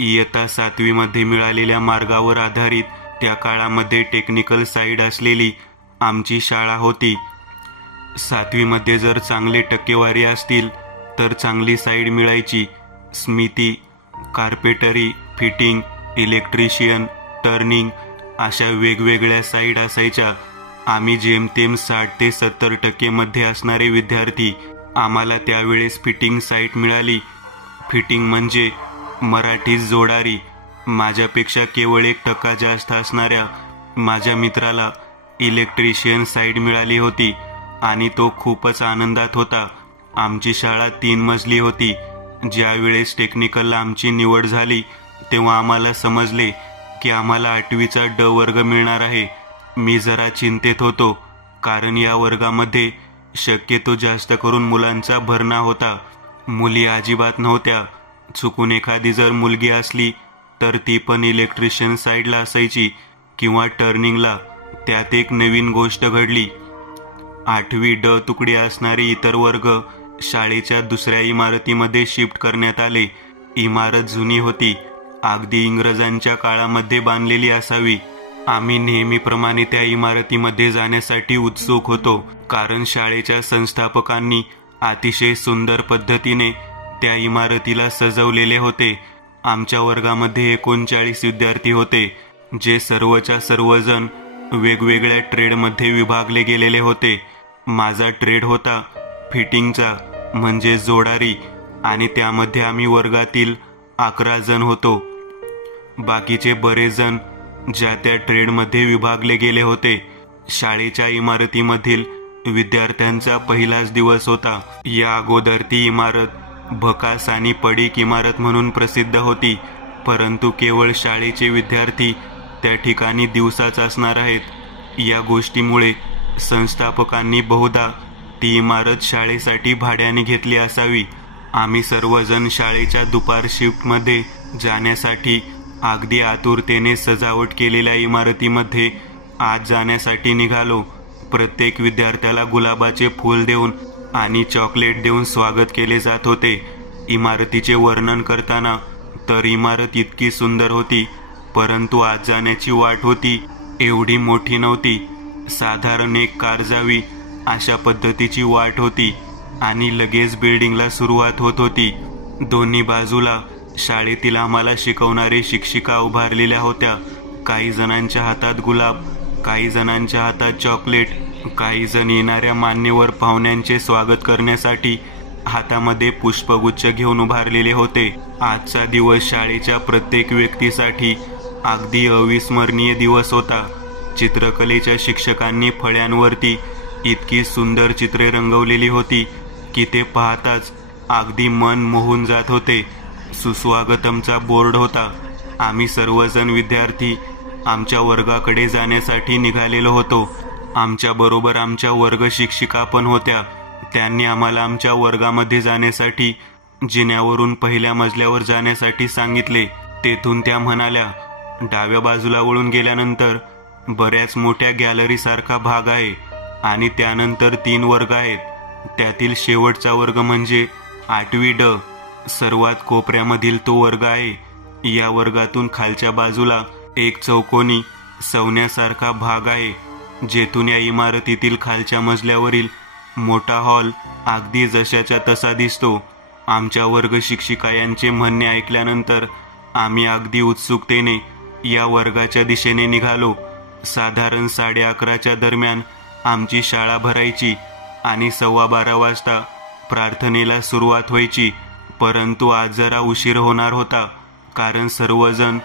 इयत्ता 7वी मध्ये मिळालेल्या मार्गावर आधारित त्या काळामध्ये टेक्निकल साईड असलेली आमची शाळा होती. 7वी मध्ये जर चांगले टक्केवारी असतील तर चांगली साईड मिळायची. स्मिती, कार्पेटरी, फिटिंग, इलेक्ट्रिशियन, टर्निंग अशा वेगवेगळ्या साईड असायच्या. आम्ही जेमतेम 60 ते 70% मध्ये असणारे विद्यार्थी. आम्हाला त्यावेळेस फिटिंग साईट मिळाली. फिटिंग म्हणजे मराठीत जोडारी. माझ्यापेक्षा केवळ 1% जास्त असणाऱ्या माझ्या मित्राला इलेक्ट्रिशियन साईड मिळाली होती आणि तो खूपच आनंदात होता. आमची शाळा 3 मजली होती. ज्या वेळेस टेक्निकलला आमची निवड झाली तेव्हा आम्हाला समजले की आम्हाला 8वीचा ड वर्ग मिळणार आहे. मी जरा चिंतेत होतो कारण या वर्गामध्ये शक्यतो जास्त करून मुलांचा भरणा होता. मुली अजिबात नव्हत्या. चुकून एखादी जर मुलगी असली तर ती पण इलेक्ट्रिशियन साईडला असायची किंवा टर्निंगला. त्यात एक नवीन गोष्ट घडली. 8वी ड तुकडी असणारे इतर वर्ग शाळेच्या दुसऱ्या इमारतीमध्ये शिफ्ट करण्यात आले. इमारत जुनी होती, अगदी इंग्रजांच्या काळामध्ये बांधलेली असावी. आम्ही नेहमीप्रमाणे त्या इमारतीमध्ये जाण्यासाठी उत्सुक होतो कारण शाळेच्या संस्थापकांनी अतिशय सुंदर पद्धतीने त्या इमारतीला सजवलेले होते. आमच्या वर्गामध्ये 39 विद्यार्थी होते, जे सर्वच्या सर्वजण वेगवेगळ्या ट्रेडमध्ये विभागले गेलेले होते. माझा ट्रेड होता फिटिंगचा म्हणजे जोडारी आणि त्यामध्ये आम्ही वर्गातील 11 जण होतो. बाकीचे बरेच जण ज्या त्या ट्रेडमध्ये विभागले गेले होते. शाळेच्या इमारतीमधील विद्यार्थ्यांचा पहिलाच दिवस होता. या अगोदर ती इमारत भकास आणि पडीक इमारत म्हणून प्रसिद्ध होती, परंतु केवळ शाळेचे विद्यार्थी त्या ठिकाणी दिवसाच असणार आहेत. या गोष्टीमुळे संस्थापकांनी बहुधा ती इमारत शाळेसाठी भाड्याने घेतली असावी. आम्ही सर्वजण शाळेच्या दुपार शिफ्टमध्ये जाण्यासाठी अगदी आतुरतेने सजावट केलेल्या इमारतीमध्ये आत जाण्यासाठी निघालो. प्रत्येक विद्यार्थ्याला गुलाबाचे फूल देऊन आणि चॉकलेट देऊन स्वागत केले जात होते. इमारतीचे वर्णन करताना तर इमारत इतकी सुंदर होती, परंतु आत जाण्याची वाट होती एवढी मोठी नव्हती. साधारण एक कार जावी अशा पद्धतीची वाट होती आणि लगेच बिल्डिंगला सुरुवात होत होती. दोन्ही बाजूला शाळेतील आम्हाला शिकवणारे शिक्षिका उभारलेल्या होत्या. काही जणांच्या हातात गुलाब, काही जणांच्या हातात चॉकलेट, काही जण येणाऱ्या मान्यवर पाहुण्यांचे स्वागत करण्यासाठी हातामध्ये पुष्पगुच्छ घेऊन उभारलेले होते. आजचा दिवस शाळेच्या प्रत्येक व्यक्तीसाठी अगदी अविस्मरणीय दिवस होता. चित्रकलेच्या शिक्षकांनी फळ्यांवरती इतकी सुंदर चित्रे रंगवलेली होती की ते पाहताच अगदी मन मोहून जात होते. सुस्वागतमचा बोर्ड होता. आम्ही सर्वजण विद्यार्थी आमच्या वर्गाकडे जाण्यासाठी निघालेलो होतो. आमच्या बरोबर आमच्या वर्ग शिक्षिका पण होत्या. त्यांनी आम्हाला आमच्या वर्गामध्ये जाण्यासाठी जिन्यावरून पहिल्या मजल्यावर जाण्यासाठी सांगितले. तेथून त्या म्हणाल्या, डाव्या बाजूला वळून गेल्यानंतर बऱ्याच मोठ्या गॅलरी सारखा भाग आहे आणि त्यानंतर 3 वर्ग आहेत. त्यातील शेवटचा वर्ग म्हणजे 8वी ड. सर्वात कोपऱ्यामधील तो वर्ग आहे. या वर्गातून खालच्या बाजूला एक चौकोनी सवण्यासारखा भाग आहे, जेथून या इमारतीतील खालच्या मजल्यावरील मोठा हॉल अगदी जशाच्या तसा दिसतो. आमच्या वर्ग शिक्षिका यांचे म्हणणे ऐकल्यानंतर आम्ही अगदी उत्सुकतेने या वर्गाच्या दिशेने निघालो. साधारण 11:30च्या दरम्यान आमची शाळा भरायची आणि 12:15 वाजता प्रार्थनेला सुरुवात व्हायची. परंतु आज जरा उशीर होणार होता कारण सर्वजण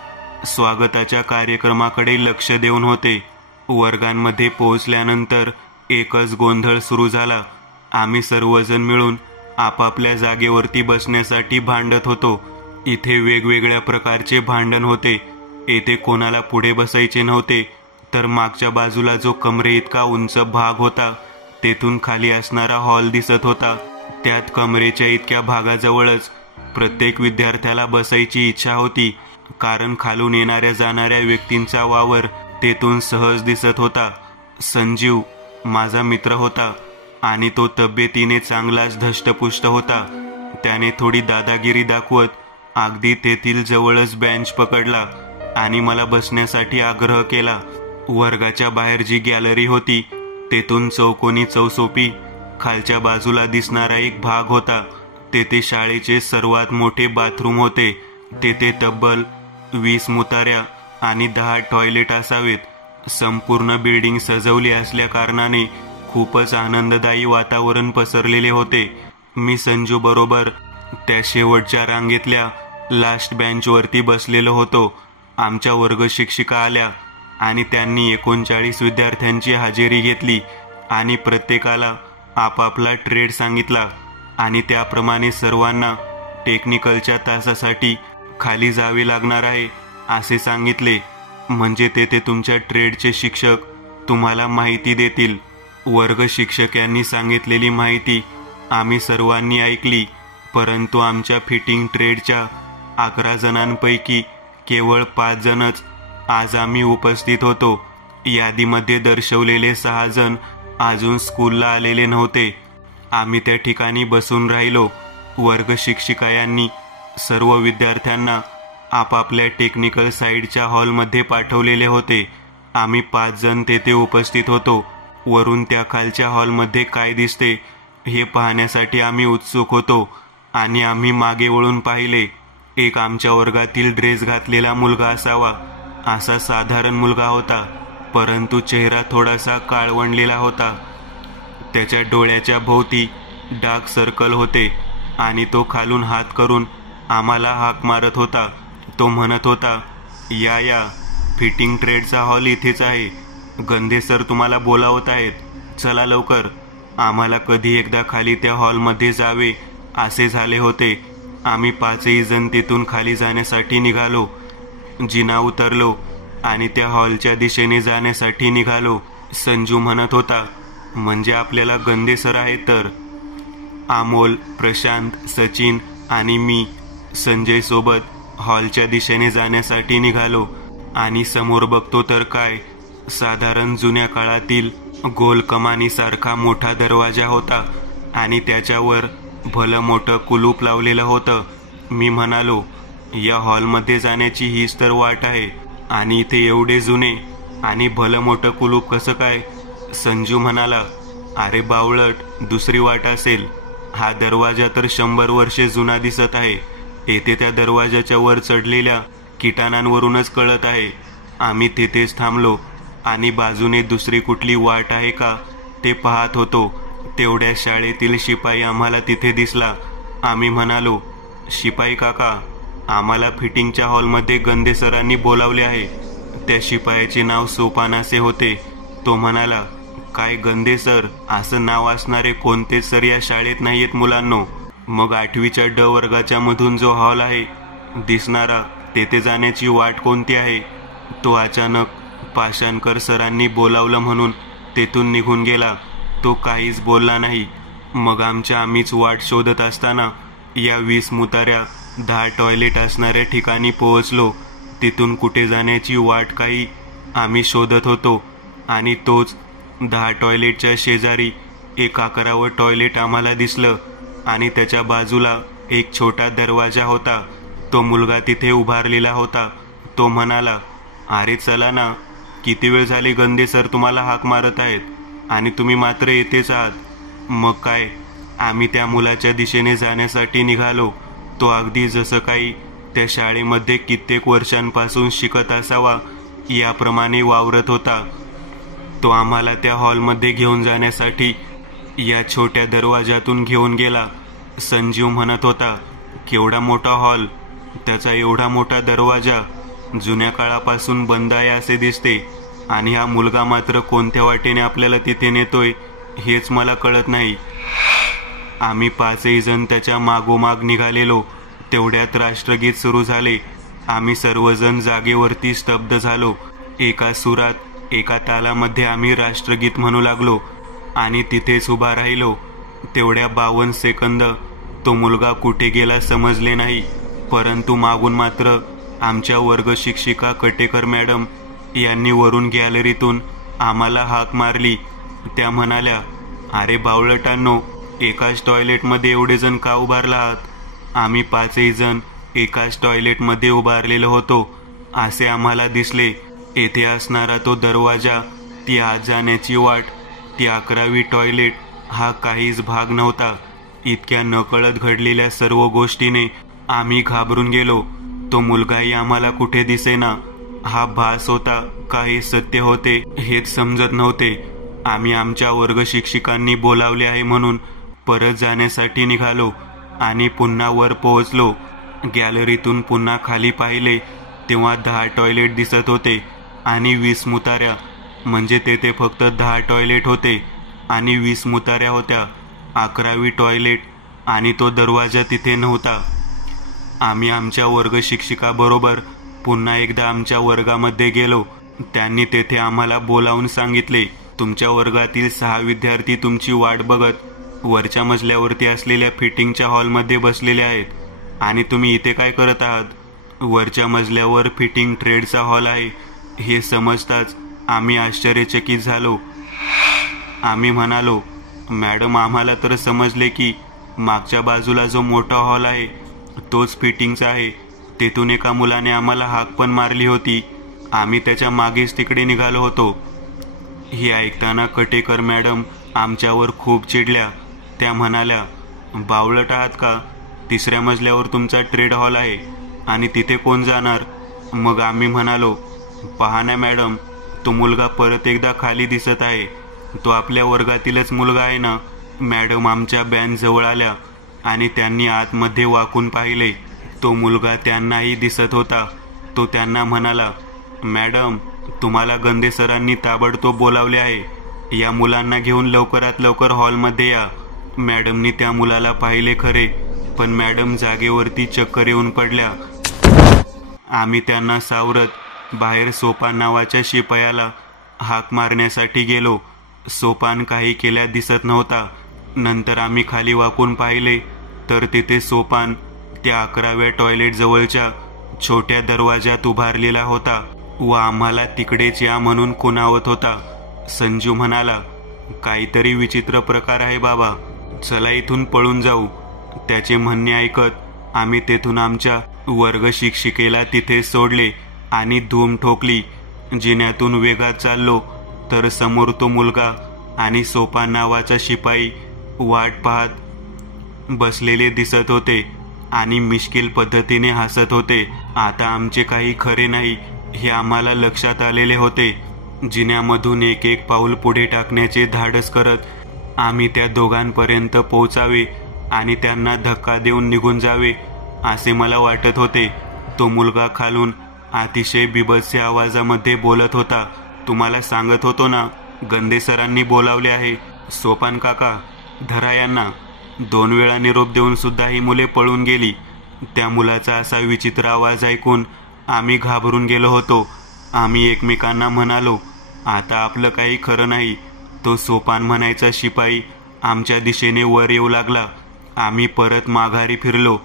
स्वागताच्या कार्यक्रमाकडे लक्ष देऊन होते. वर्गांमध्ये पोहोचल्यानंतर एकच गोंधळ सुरू झाला. आम्ही सर्वजण मिळून आपापल्या जागेवरती बसण्यासाठी भांडत होतो. इथे वेगवेगळ्या प्रकारचे भांडण होते. येथे कोणाला पुढे बसायचे नव्हते, तर मागच्या बाजूला जो कमरे इतका उंच भाग होता तेथून खाली असणारा हॉल दिसत होता. त्यात कमरेच्या इतक्या भागाजवळच प्रत्येक विद्यार्थ्याला बसायची इच्छा होती, कारण खालून येणाऱ्या जाणाऱ्या व्यक्तींचा वावर तेथून सहज दिसत होता. संजीव माझा मित्र होता आणि तो तब्येतीने चांगलाच धष्टपुष्ट होता. त्याने थोडी दादागिरी दाखवत अगदी तेथील जवळच बेंच पकडला आणि मला बसण्यासाठी आग्रह केला. वर्गाच्या बाहेर जी गॅलरी होती तेथून चौकोनी चौसोपी खालच्या बाजूला दिसणारा एक भाग होता. तेथे शाळेचे सर्वात मोठे बाथरूम होते. तेथे तब्बल 20 मुताऱ्या आणि 10 टॉयलेट असावेत. संपूर्ण बिल्डिंग सजवली असल्या कारणाने खूपच आनंददायी वातावरण पसरलेले होते. मी संजू बरोबर त्या शेवटच्या रांगेतल्या लास्ट बेंचवरती बसलेलो होतो. आमच्या वर्ग शिक्षिका आल्या आणि त्यांनी 39 विद्यार्थ्यांची हजेरी घेतली आणि प्रत्येकाला आपापला ट्रेड सांगितला आणि त्याप्रमाणे सर्वांना टेक्निकलच्या तासासाठी खाली जावे लागणार आहे असे सांगितले. म्हणजे तेथे तुमच्या ट्रेडचे शिक्षक तुम्हाला माहिती देतील. वर्ग शिक्षक यांनी सांगितलेली माहिती आम्ही सर्वांनी ऐकली, परंतु आमच्या फिटिंग ट्रेडच्या 11 जणांपैकी केवळ 5 जणच आज आम्ही उपस्थित होतो. यादीमध्ये दर्शवलेले 6 जण अजून स्कूलला आलेले नव्हते. आम्ही त्या ठिकाणी बसून राहिलो. वर्ग शिक्षिका यांनी सर्व विद्यार्थ्यांना आपापल्या टेक्निकल साईडच्या हॉलमध्ये पाठवलेले होते. आम्ही 5 जण तेथे उपस्थित होतो. वरून त्या खालच्या हॉलमध्ये काय दिसते हे पाहण्यासाठी आम्ही उत्सुक होतो आणि आम्ही मागे वळून पाहिले. एक आमच्या वर्गातील ड्रेस घातलेला मुलगा असावा असा साधारण मुलगा होता, परंतु चेहरा थोडासा काळवंडलेला होता. त्याच्या डोळ्याच्या भोवती डार्क सर्कल होते आणि तो खालून हात करून आम्हाला हाक मारत होता. तो म्हणत होता, या फिटिंग ट्रेडचा हॉल इथेच आहे. गंधे सर तुम्हाला बोलावत आहेत, चला लवकर. आम्हाला कधी एकदा खाली त्या हॉलमध्ये जावे असे झाले होते. आम्ही 5ही जण तिथून खाली जाण्यासाठी निघालो. जिना उतरलो आणि त्या हॉलच्या दिशेने जाण्यासाठी निघालो. संजू म्हणत होता, म्हणजे आपल्याला गंधे सर आहेत तर. अमोल, प्रशांत, सचिन आणि मी संजय सोबत हॉलच्या दिशेने जाण्यासाठी निघालो आणि समोर बघतो तर काय, साधारण जुन्या काळातील गोल कमानीसारखा मोठा दरवाजा होता आणि त्याच्यावर भलं मोठं कुलूप लावलेलं होतं. मी म्हणालो, या हॉलमध्ये जाण्याची हीच तर वाट आहे आणि इथे एवढे जुने आणि भलं मोठं कुलूप कसं काय? संजू म्हणाला, अरे बावळट, दुसरी वाट असेल. हा दरवाजा तर 100 वर्षे जुना दिसत आहे. येथे त्या दरवाजाच्या वर चढलेल्या किटाणांवरूनच कळत आहे. आम्ही तिथेच थांबलो आणि बाजूने दुसरी कुठली वाट आहे का ते पाहत होतो. तेवढ्या शाळेतील शिपाई आम्हाला तिथे दिसला. आम्ही म्हणालो, शिपाई काका, आम्हाला फिटिंगच्या हॉलमध्ये गंधे सरांनी बोलावले आहे. त्या शिपायाचे नाव सोपान असे होते. तो म्हणाला, काय गंधे सर? असं नाव असणारे कोणतेच सर या शाळेत नाहीयेत मुलांनो. मग 8वीच्या ड वर्गाच्या मधून जो हॉल आहे दिसणारा, तेथे जाण्याची वाट कोणती आहे? तो अचानक पाषाणकर सरांनी बोलावलं म्हणून तेथून निघून गेला. तो काहीच बोलला नाही. मग आम्हीच वाट शोधत असताना या 20 मुताऱ्या 10 टॉयलेट असणाऱ्या ठिकाणी पोहोचलो. तिथून कुठे जाण्याची वाट काही आम्ही शोधत होतो आणि तोच 10 टॉयलेटच्या शेजारी एक 11वं टॉयलेट आम्हाला दिसलं आणि त्याच्या बाजूला एक छोटा दरवाजा होता. तो मुलगा तिथे उभारलेला होता. तो म्हणाला, अरे चला ना, किती वेळ झाली गंधे सर तुम्हाला हाक मारत आहेत आणि तुम्ही मात्र येतेच आहात. मग काय, आम्ही त्या मुलाच्या दिशेने जाण्यासाठी निघालो. तो अगदी जसं काही त्या शाळेमध्ये कित्येक वर्षांपासून शिकत असावा याप्रमाणे वावरत होता. तो आम्हाला त्या हॉलमध्ये घेऊन जाण्यासाठी या छोट्या दरवाजातून घेऊन गेला. संजीव म्हणत होता, केवढा मोठा हॉल, त्याचा एवढा मोठा दरवाजा, जुन्या काळापासून बंद आहे असे दिसते. आणि हा मुलगा मात्र कोणत्या वाटेने आपल्याला तिथे नेतोय हेच मला कळत नाही. आम्ही 5ही जण त्याच्या मागोमाग निघालेलो. तेवढ्यात राष्ट्रगीत सुरू झाले. आम्ही सर्वजण जागेवरती स्तब्ध झालो. एका सुरात, एका तालामध्ये आम्ही राष्ट्रगीत म्हणू लागलो आणि तिथेच उभा राहिलो. तेवढ्या 52 सेकंद तो मुलगा कुठे गेला समजले नाही, परंतु मागून मात्र आमच्या वर्ग शिक्षिका कटेकर मॅडम यांनी वरून गॅलरीतून आम्हाला हाक मारली. त्या म्हणाल्या, अरे बावळटांनो, एकाच टॉयलेटमध्ये एवढे जण का उभारला आहात? आम्ही 5ही जण एकाच टॉयलेटमध्ये उभारलेलो होतो असे आम्हाला दिसले. येथे असणारा तो दरवाजा, ती आत जाण्याची वाट, ती 11वी टॉयलेट हा काहीच भाग नव्हता. इतक्या नकळत घडलेल्या सर्व गोष्टीने आम्ही घाबरून गेलो. तो मुलगाही आम्हाला कुठे दिसेना. हा भास होता का हे सत्य होते हेच समजत नव्हते. आम्ही आमच्या वर्ग शिक्षिकांनी बोलावले आहे म्हणून परत जाण्यासाठी निघालो आणि पुन्हा वर पोहोचलो. गॅलरीतून पुन्हा खाली पाहिले तेव्हा 10 टॉयलेट दिसत होते आणि 20 मुताऱ्या. म्हणजे तेथे फक्त 10 टॉयलेट होते आणि 20 मुताऱ्या होत्या. 11वी टॉयलेट आणि तो दरवाजा तिथे नव्हता. आम्ही आमच्या वर्ग शिक्षिकाबरोबर पुन्हा एकदा आमच्या वर्गामध्ये गेलो. त्यांनी तेथे आम्हाला बोलावून सांगितले, तुमच्या वर्गातील 6 विद्यार्थी तुमची वाट बघत वरच्या मजल्यावरती असलेल्या फिटिंगच्या हॉलमध्ये बसलेले आहेत आणि तुम्ही इथे काय करत आहात? वरच्या मजल्यावर फिटिंग ट्रेडचा हॉल आहे हे समजताच आम्ही आश्चर्यचकित झालो. आम्ही म्हणालो, मॅडम आम्हाला तर समजले की मागच्या बाजूला जो मोठा हॉल आहे तोच फिटिंगचा आहे. तेथून एका मुलाने आम्हाला हाक पण मारली होती. आम्ही त्याच्या मागेच तिकडे निघालो होतो. हे ऐकताना कटेकर मॅडम आमच्यावर खूप चिडल्या. त्या म्हणाल्या, बावळट आहात का? 3ऱ्या मजल्यावर तुमचा ट्रेड हॉल आहे आणि तिथे कोण जाणार? मग आम्ही म्हणालो, पहा ना मॅडम, तो मुलगा परत एकदा खाली दिसत आहे. तो आपल्या वर्गातीलच मुलगा आहे ना? मॅडम आमच्या बॅन जवळ आल्या आणि त्यांनी आतमध्ये वाकून पाहिले. तो मुलगा त्यांनाही दिसत होता. तो त्यांना म्हणाला, मॅडम तुम्हाला गंदे सरांनी ताबडतोब बोलावले आहे. या मुलांना घेऊन लवकरात लवकर हॉलमध्ये या. मॅडमनी त्या मुलाला पाहिले खरे, पण मॅडम जागेवरती चक्कर येऊन पडल्या. आम्ही त्यांना सावरत बाहेर सोपान नावाच्या शिपायाला हाक मारण्यासाठी गेलो. सोपान काही केल्या दिसत नव्हता. नंतर आम्ही खाली वाकून पाहिले तर तिथे सोपान त्या 11व्या टॉयलेट जवळच्या छोट्या दरवाजात उभारलेला होता व आम्हाला तिकडेच या म्हणून खुणावत होता. संजू म्हणाला, काहीतरी विचित्र प्रकार आहे बाबा, चला इथून पळून जाऊ. त्याचे म्हणणे ऐकत आम्ही तेथून आमच्या वर्ग शिक्षिकेला तिथे सोडले आणि धूम ठोकली. जिन्यातून वेगात चाललो तर समोर तो मुलगा आणि सोपान नावाचा शिपाई वाट पाहत बसलेले दिसत होते आणि मिश्किल पद्धतीने हसत होते. आता आमचे काही खरे नाही हे आम्हाला लक्षात आलेले होते. जिन्यामधून एक एक पाऊल पुढे टाकण्याचे धाडस करत आम्ही त्या दोघांपर्यंत पोहोचावे आणि त्यांना धक्का देऊन निघून जावे असे मला वाटत होते. तो मुलगा खालून अतिशय बिभत्स आवाजामध्ये बोलत होता, तुम्हाला सांगत होतो ना, गंदे सरांनी बोलावले आहे. सोपान काका, धरा यांना. 2 वेळा निरोप देऊन सुद्धा ही मुले पळून गेली. त्या मुलाचा असा विचित्र आवाज ऐकून आम्ही घाबरून गेलो होतो. आम्ही एकमेकांना म्हणालो, आता आपलं काही खरं नाही. तो सोपान म्हणायचा शिपाई आमच्या दिशेने वर येऊ लागला. आम्ही परत माघारी फिरलो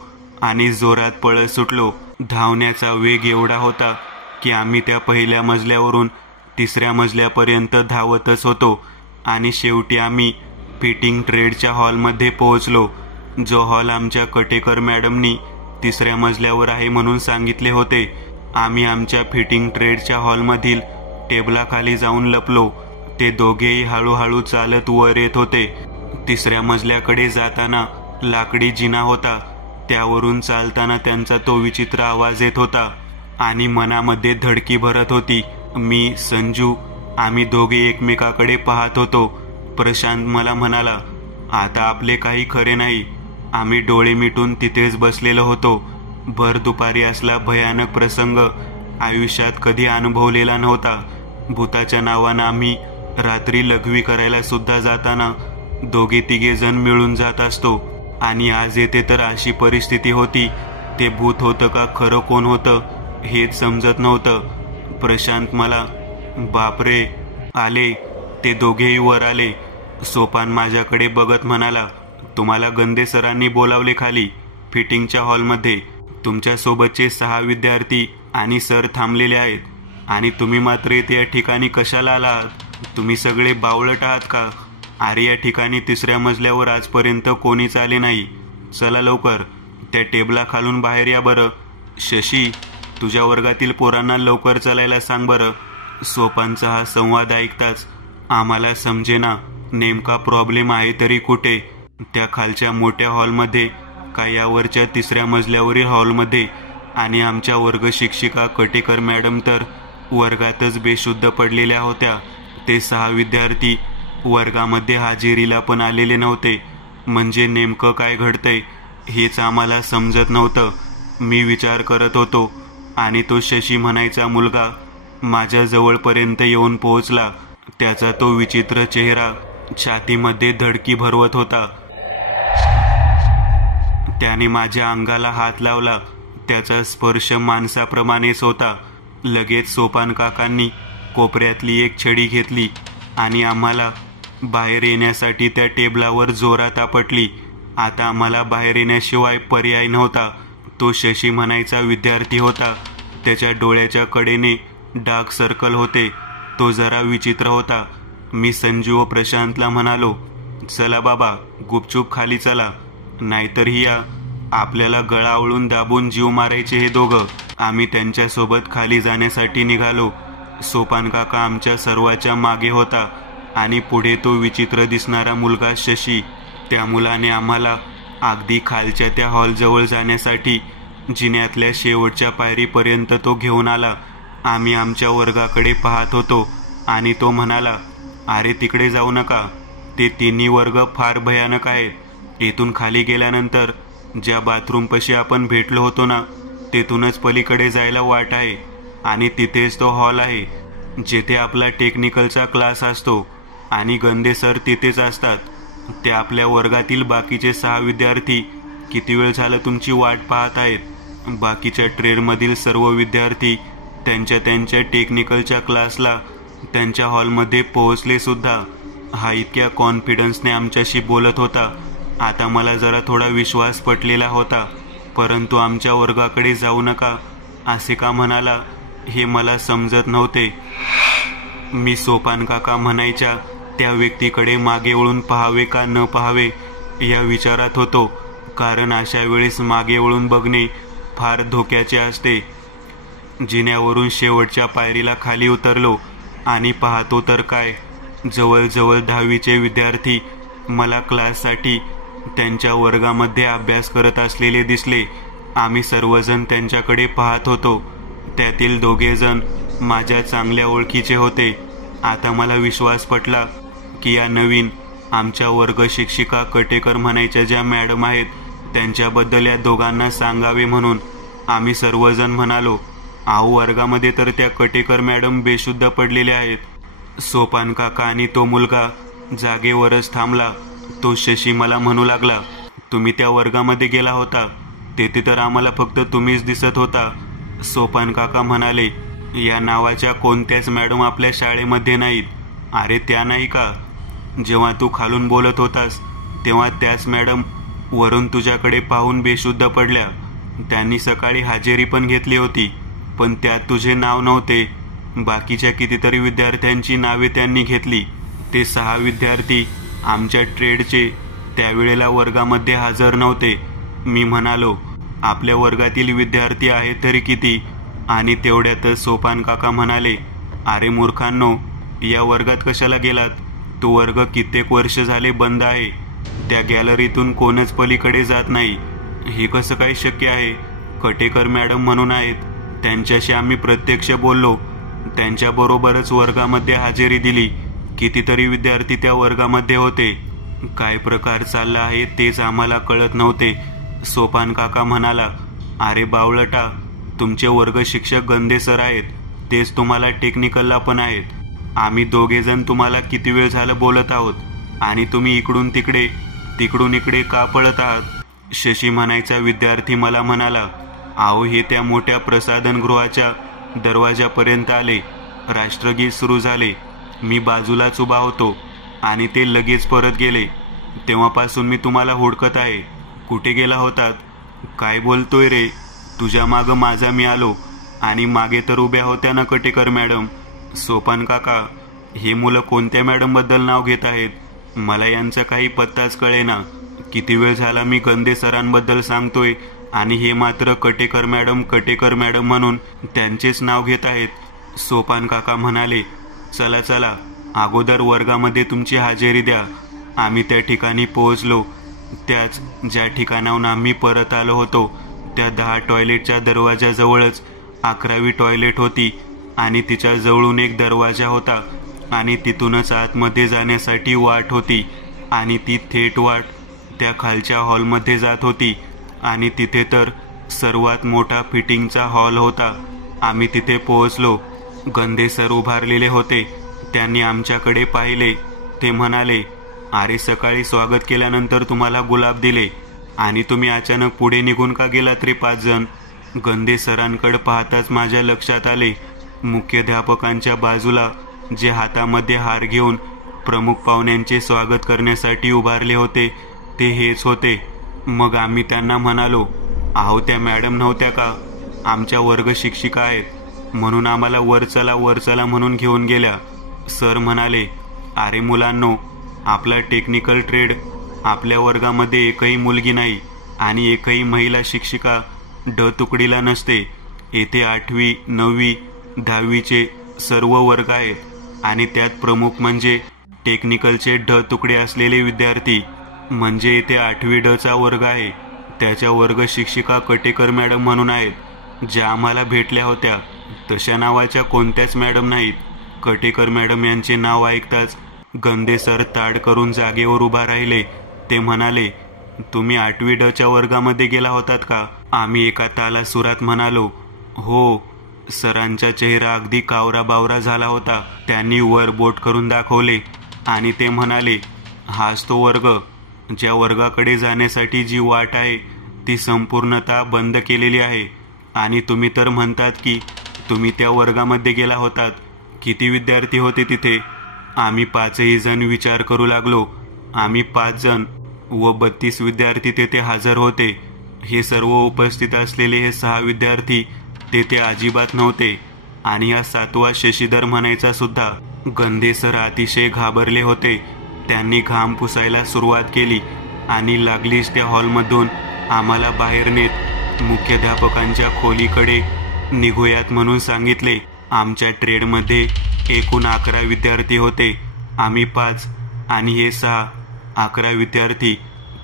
आणि जोरात पळत सुटलो. धावण्याचा वेग एवढा होता की आम्ही त्या पहिल्या मजल्यावरून 3ऱ्या मजल्यापर्यंत धावतच होतो आणि शेवटी आम्ही फिटिंग ट्रेडच्या हॉलमध्ये पोहोचलो. जो हॉल आमच्या कटेकर मॅडमनी 3ऱ्या मजल्यावर आहे म्हणून सांगितले होते. आम्ही आमच्या फिटिंग ट्रेडच्या हॉलमधील टेबलाखाली जाऊन लपलो. ते दोघेही हळूहळू चालत वर येत होते. 3ऱ्या मजल्याकडे जाताना लाकडी जिना होता, त्यावरून चालताना त्यांचा तो विचित्र आवाज येत होता आणि मनामध्ये धडकी भरत होती. मी, संजू, आम्ही दोघे एकमेकाकडे पाहत होतो. प्रशांत मला म्हणाला, आता आपले काही खरे नाही. आम्ही डोळे मिटून तिथेच बसलेलो होतो. भर दुपारी असला भयानक प्रसंग आयुष्यात कधी अनुभवलेला नव्हता. भूताच्या नावानं आम्ही रात्री लघवी करायला सुद्धा जाताना 2-3 जण मिळून जात असतो आणि आज येथे तर अशी परिस्थिती होती. ते भूत होतं का खरं कोण होतं हेच समजत नव्हतं. प्रशांत मला, बापरे, आले. ते दोघेही वर आले. सोपान माझ्याकडे बघत म्हणाला, तुम्हाला गंदे सरांनी बोलावले खाली फिटिंगच्या हॉलमध्ये. तुमच्यासोबतचे 6 विद्यार्थी आणि सर थांबलेले आहेत आणि तुम्ही मात्र इथे या ठिकाणी कशाला आलात? तुम्ही सगळे बावळट आहात का? अरे या ठिकाणी 3ऱ्या मजल्यावर आजपर्यंत कोणीच आले नाही. चला लवकर. त्या टेबला खालून बाहेर या बरं. शशी, तुझ्या वर्गातील पोरांना लवकर चालायला सांग बरं. सोपानचा हा संवाद ऐकताच आम्हाला समजेना नेमका प्रॉब्लेम आहे तरी कुठे. त्या खालच्या मोठ्या हॉलमध्ये का यावरच्या 3ऱ्या मजल्यावरील हॉलमध्ये, आणि आमच्या वर्ग शिक्षिका कटेकर मॅडम तर वर्गातच बेशुद्ध पडलेल्या होत्या. ते 6 विद्यार्थी वर्गामध्ये हाजेरीला पण आलेले नव्हते. म्हणजे नेमकं काय घडतंय हेच आम्हाला समजत नव्हतं. मी विचार करत होतो आणि तो शशी म्हणायचा मुलगा माझ्या जवळपर्यंत येऊन पोहोचला. त्याचा तो विचित्र चेहरा छातीमध्ये धडकी भरवत होता. त्याने माझ्या अंगाला हात लावला. त्याचा स्पर्श माणसाप्रमाणेच होता. लगेच सोपान काकांनी कोपऱ्यातली एक छडी घेतली आणि आम्हाला बाहेर येण्यासाठी त्या टेबलावर जोरात आपटली. आता आम्हाला बाहेर येण्याशिवाय पर्याय नव्हता. तो शशी म्हणायचा विद्यार्थी होता. त्याच्या डोळ्याच्या कडेने डार्क सर्कल होते. तो जरा विचित्र होता. मी संजू व प्रशांतला म्हणालो, चला बाबा गुपचूप खाली चला, नाहीतर ही आपल्याला गळा आवळून दाबून जीव मारायचे हे दोघं. आम्ही त्यांच्यासोबत खाली जाण्यासाठी निघालो. सोपान काका आमच्या सर्वांच्या मागे होता आणि पुढे तो विचित्र दिसणारा मुलगा शशी. त्या मुलाने आम्हाला अगदी खालच्या त्या हॉलजवळ जाण्यासाठी जिन्यातल्या शेवटच्या पायरीपर्यंत तो घेऊन आला. आम्ही आमच्या वर्गाकडे पाहत होतो आणि तो म्हणाला, अरे तिकडे जाऊ नका, ते 3 वर्ग फार भयानक आहेत. इथून खाली गेल्यानंतर ज्या बाथरूमपाशी आपण भेटलो होतो ना, तेथूनच पलीकडे जायला वाट आहे आणि तिथेच तो हॉल आहे जेथे आपला टेक्निकलचा क्लास असतो आणि गंदे सर तिथेच असतात. ते आपल्या वर्गातील बाकीचे 6 विद्यार्थी किती वेळ झालं तुमची वाट पाहत आहेत. बाकीच्या ट्रेडमधील सर्व विद्यार्थी त्यांच्या टेक्निकलच्या क्लासला त्यांच्या हॉलमध्ये पोहोचले सुद्धा. हा इतक्या कॉन्फिडन्सने आमच्याशी बोलत होता. आता मला जरा थोडा विश्वास पटलेला होता. परंतु आमच्या वर्गाकडे जाऊ नका असे का म्हणाला हे मला समजत नव्हते. मी सोपान काका म्हणायच्या त्या व्यक्तीकडे मागे वळून पाहावे का न पाहावे या विचारात होतो, कारण अशा वेळेस मागे वळून बघणे फार धोक्याचे असते. जिन्यावरून शेवटच्या पायरीला खाली उतरलो आणि पाहतो तर काय, जवळजवळ 10वीचे विद्यार्थी मला क्लाससाठी त्यांच्या वर्गामध्ये अभ्यास करत असलेले दिसले. आम्ही सर्वजण त्यांच्याकडे पाहत होतो. त्यातील 2 जण माझ्या चांगल्या ओळखीचे होते. आता मला विश्वास पटला की या नवीन आमच्या वर्ग शिक्षिका कटेकर म्हणायच्या ज्या मॅडम आहेत त्यांच्याबद्दल या दोघांना सांगावे म्हणून आम्ही सर्वजण म्हणालो, आहो वर्गामध्ये तर त्या कटेकर मॅडम बेशुद्ध पडलेल्या आहेत. सोपान काका आणि तो मुलगा जागेवरच थांबला. तो शशी मला म्हणू लागला, तुम्ही त्या वर्गामध्ये गेला होता, तेथे तर आम्हाला फक्त तुम्हीच दिसत होता. सोपान काका म्हणाले, या नावाच्या कोणत्याच मॅडम आपल्या शाळेमध्ये नाहीत. अरे त्या नाही का, जेव्हा तू खालून बोलत होतास तेव्हा त्याच मॅडम वरून तुझ्याकडे पाहून बेशुद्ध पडल्या. त्यांनी सकाळी हाजेरी पण घेतली होती, पण त्यात तुझे नाव नव्हते. बाकीच्या कितीतरी विद्यार्थ्यांची नावे त्यांनी घेतली. ते 6 विद्यार्थी आमच्या ट्रेडचे त्यावेळेला वर्गामध्ये हजर नव्हते. मी म्हणालो, आपल्या वर्गातील विद्यार्थी आहेत तरी किती, आणि तेवढ्यातच सोपान काका म्हणाले, अरे मूर्खांनो, या वर्गात कशाला गेलात, तो वर्ग कित्येक वर्ष झाले बंद आहे. त्या गॅलरीतून कोणच पलीकडे जात नाही. हे कसं काही शक्य आहे. कटेकर मॅडम म्हणून आहेत, त्यांच्याशी आम्ही प्रत्यक्ष बोललो. त्यांच्याबरोबरच वर्गामध्ये हजेरी दिली. कितीतरी विद्यार्थी त्या वर्गामध्ये होते. काय प्रकार चालला आहे तेच आम्हाला कळत नव्हते. सोपान काका म्हणाला, अरे बावळटा, तुमचे वर्ग शिक्षक गंदे सर आहेत, तेच तुम्हाला टेक्निकलला पण आहेत. आम्ही 2 जण तुम्हाला किती वेळ झालं बोलत आहोत आणि तुम्ही इकडून तिकडे तिकडून इकडे का पळत आहात. शशी म्हणायचा विद्यार्थी मला म्हणाला, आहो हे त्या मोठ्या प्रसाधनगृहाच्या दरवाजापर्यंत आले. राष्ट्रगीत सुरू झाले. मी बाजूलाच उभा होतो आणि ते लगेच परत गेले. तेव्हापासून मी तुम्हाला हुडकत आहे. कुठे गेला होतात. काय बोलतोय रे, तुझ्या मागं माझा मी आलो आणि मागे तर उभ्या होत्या ना कटेकर मॅडम. सोपान काका, हे मुलं कोणत्या मॅडमबद्दल नाव घेत आहेत. मला यांचा काही पत्ताच कळेना. किती वेळ झाला मी गंदे सरांबद्दल सांगतोय आणि हे मात्र कटेकर मॅडम म्हणून त्यांचेच नाव घेत आहेत. सोपान काका म्हणाले, चला चला, अगोदर वर्गामध्ये तुमची हजेरी द्या. आम्ही त्या ठिकाणी पोहोचलो. त्याच ज्या ठिकाणाहून आम्ही परत आलो होतो त्या 10 टॉयलेटच्या दरवाजाजवळच 11वी टॉयलेट होती आणि तिच्या जवळून एक दरवाजा होता आणि तिथूनच आतमध्ये जाण्यासाठी वाट होती आणि ती थेट वाट त्या खालच्या हॉलमध्ये जात होती आणि तिथे तर सर्वात मोठा फिटिंगचा हॉल होता. आम्ही तिथे पोहोचलो. गंदे सर उभारलेले होते. त्यांनी आमच्याकडे पाहिले. ते म्हणाले, अरे सकाळी स्वागत केल्यानंतर तुम्हाला गुलाब दिले आणि तुम्ही अचानक पुढे निघून का गेलात रे 5 जण? गंदे सरांकडे पाहताच माझ्या लक्षात आले. मुख्याध्यापकांच्या बाजूला जे हातामध्ये हार घेऊन प्रमुख पाहुण्यांचे स्वागत करण्यासाठी उभारले होते ते हेच होते. मग आम्ही त्यांना म्हणालो, अहो त्या मॅडम नव्हत्या का? आमच्या वर्ग शिक्षिका आहेत म्हणून आम्हाला वर चला म्हणून घेऊन गेल्या. सर म्हणाले, अरे मुलांनो, आपला टेक्निकल ट्रेड, आपल्या वर्गामध्ये एकही मुलगी नाही आणि एकही महिला शिक्षिका ड तुकडीला नसते. येथे 8वी 9वी 10वीचे सर्व वर्ग आहेत आणि त्यात प्रमुख म्हणजे टेक्निकलचे ड तुकडे असलेले विद्यार्थी. म्हणजे येथे 8वी ड चा वर्ग आहे. त्याच्या वर्ग शिक्षिका कटेकर मॅडम म्हणून आहेत. ज्या आम्हाला भेटल्या होत्या तशा नावाच्या कोणत्याच मॅडम नाहीत. कटेकर मॅडम यांचे नाव ऐकताच गंदे सर ताड करून जागेवर उभा राहिले. ते म्हणाले, तुम्ही 8वी ड च्या वर्गामध्ये गेला होतात का? आम्ही एका तालासुरात म्हणालो, हो. सरांचा चेहरा अगदी कावरा बावरा झाला होता. त्यांनी वर बोट करून दाखवले आणि ते म्हणाले, हाच तो वर्ग. ज्या वर्गाकडे जाण्यासाठी जी वाट आहे ती संपूर्णतः बंद केलेली आहे आणि तुम्ही तर म्हणतात की तुम्ही त्या वर्गामध्ये गेला होतात. किती विद्यार्थी होते तिथे? आम्ही 5ही जण विचार करू लागलो. आम्ही 5 जण व 32 विद्यार्थी तेथे हजर होते. हे सर्व उपस्थित असलेले हे 6 विद्यार्थी तेथे अजिबात नव्हते आणि हा 7वा शशीधर म्हणायचा सुद्धा. गंदे सर अतिशय घाबरले होते. त्यांनी घाम पुसायला सुरुवात केली आणि लागलीच त्या हॉलमधून आम्हाला बाहेर नेत मुख्याध्यापकांच्या खोलीकडे निघूयात म्हणून सांगितले. आमच्या ट्रेडमध्ये एकूण 11 विद्यार्थी होते. आम्ही 5 आणि हे 6, 11 विद्यार्थी.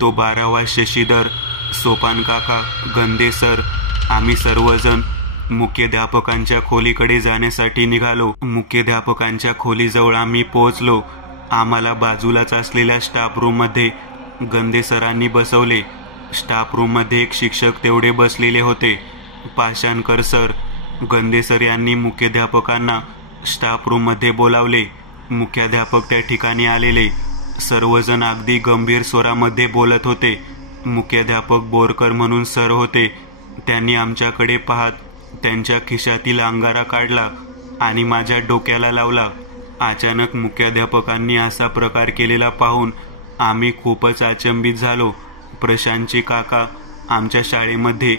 तो 12वा शशीधर, सोपान काका, गंदे सर, आम्ही सर्वजण मुख्याध्यापकांच्या खोलीकडे जाण्यासाठी निघालो. मुख्याध्यापकांच्या खोलीजवळ आम्ही पोहोचलो. आम्हाला बाजूलाच असलेल्या स्टाफ रूममध्ये गंदे सरांनी बसवले. स्टाफ रूममध्ये एक शिक्षक तेवढे बसलेले होते, पाषाणकर सर. गंदे सर यांनी मुख्याध्यापकांना स्टाफ रूममध्ये बोलावले. मुख्याध्यापक त्या ठिकाणी आलेले. सर्वजण अगदी गंभीर स्वरामध्ये बोलत होते. मुख्याध्यापक बोरकर म्हणून सर होते. त्यांनी आमच्याकडे पाहत त्यांच्या खिशातील अंगारा काढला आणि माझ्या डोक्याला लावला. अचानक मुख्याध्यापकांनी असा प्रकार केलेला पाहून आम्ही खूपच अचंबित झालो. प्रशांतचे काका आमच्या शाळेमध्ये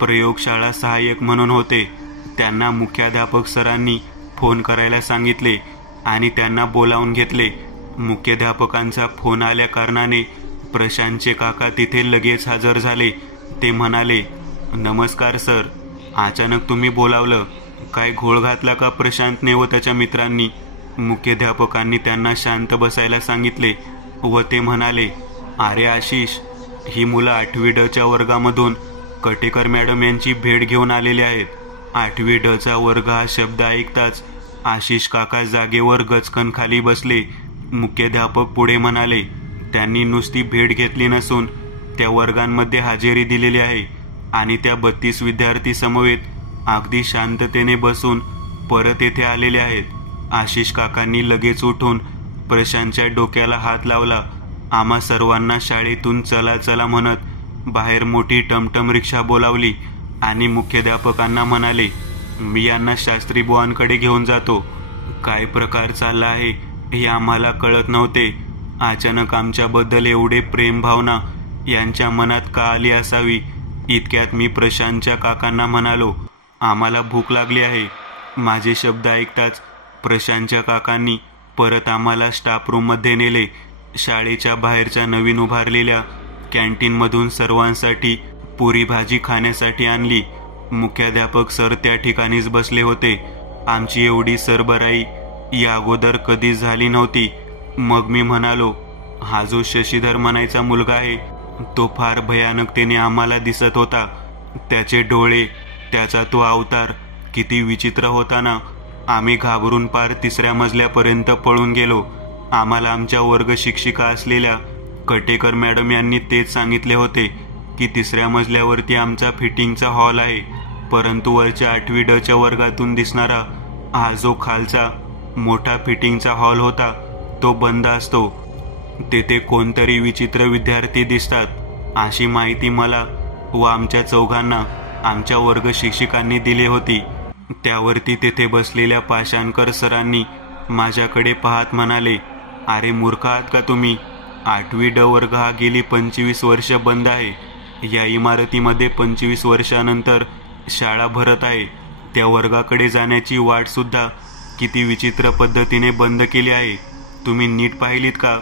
प्रयोगशाळा सहाय्यक म्हणून होते. त्यांना मुख्याध्यापक सरांनी फोन करायला सांगितले आणि त्यांना बोलावून घेतले. मुख्याध्यापकांचा फोन आल्या कारणाने प्रशांतचे काका तिथे लगेच हजर झाले. ते म्हणाले, नमस्कार सर, अचानक तुम्ही बोलावलं. काय घोळ घातला का प्रशांतने व त्याच्या मित्रांनी? मुख्याध्यापकांनी त्यांना शांत बसायला सांगितले व ते म्हणाले, अरे आशिष, ही मुलं 8वी ड च्या वर्गामधून कटेकर मॅडम यांची भेट घेऊन आलेले आहेत. 8वी ड चा वर्ग हा शब्द ऐकताच आशिष काका जागेवर गचकन खाली बसले. मुख्याध्यापक पुढे म्हणाले, त्यांनी नुसती भेट घेतली नसून त्या वर्गांमध्ये हजेरी दिलेली आहे आणि त्या 32 विद्यार्थी समवेत अगदी शांततेने बसून परत येथे आलेले आहेत. आशिष काकांनी लगेच उठून प्रशांतच्या डोक्याला हात लावला. आम्हा सर्वांना शाळेतून चला चला म्हणत बाहेर मोठी टमटम रिक्षा बोलावली आणि मुख्याध्यापकांना म्हणाले, मी यांना शास्त्री बुवांकडे घेऊन जातो. काय प्रकार चालला आहे हे आम्हाला कळत नव्हते. अचानक आमच्याबद्दल एवढे प्रेम भावना यांच्या मनात का आली असावी. इतक्यात मी प्रशांतच्या काकांना म्हणालो, आम्हाला भूक लागली आहे. माझे शब्द ऐकताच प्रशांतच्या काकांनी परत आम्हाला स्टाफ रूममध्ये नेले. शाळेच्या बाहेरच्या नवीन उभारलेल्या कॅन्टीनमधून सर्वांसाठी पुरी भाजी खाण्यासाठी आणली. मुख्याध्यापक सर त्या ठिकाणीच बसले होते. आमची एवढी सरबराई या अगोदर कधीच झाली नव्हती. मग मी म्हणालो, हा जो शशीधर म्हणायचा मुलगा आहे तो फार भयानकतेने आम्हाला दिसत होता. त्याचे डोळे, त्याचा तो अवतार किती विचित्र होता ना. आम्ही घाबरून पार 3ऱ्या मजल्यापर्यंत पळून गेलो. आम्हाला आमच्या वर्ग शिक्षिका असलेल्या कटेकर मॅडम यांनी तेच सांगितले होते की 3ऱ्या मजल्यावरती आमचा फिटिंगचा हॉल आहे, परंतु वरच्या 8वी ड च्या वर्गातून दिसणारा हा जो खालचा मोठा फिटिंगचा हॉल होता तो बंद असतो. तेथे कोणतरी विचित्र विद्यार्थी दिसतात, अशी माहिती मला व आमच्या चौघांना आमच्या वर्ग शिक्षिकांनी दिली होती. त्यावरती तेथे बसलेल्या पाषाणकर सरांनी माझ्याकडे पाहत म्हणाले, अरे मूर्ख आहात का तुम्ही? 8वी ड वर्ग हा गेली 25 वर्ष बंद आहे. या इमारतीमध्ये 25 वर्षानंतर शाळा भरत आहे. त्या वर्गाकडे जाण्याची वाट सुद्धा किती विचित्र पद्धतीने बंद केली आहे. तुम्ही नीट पाहिलीत का?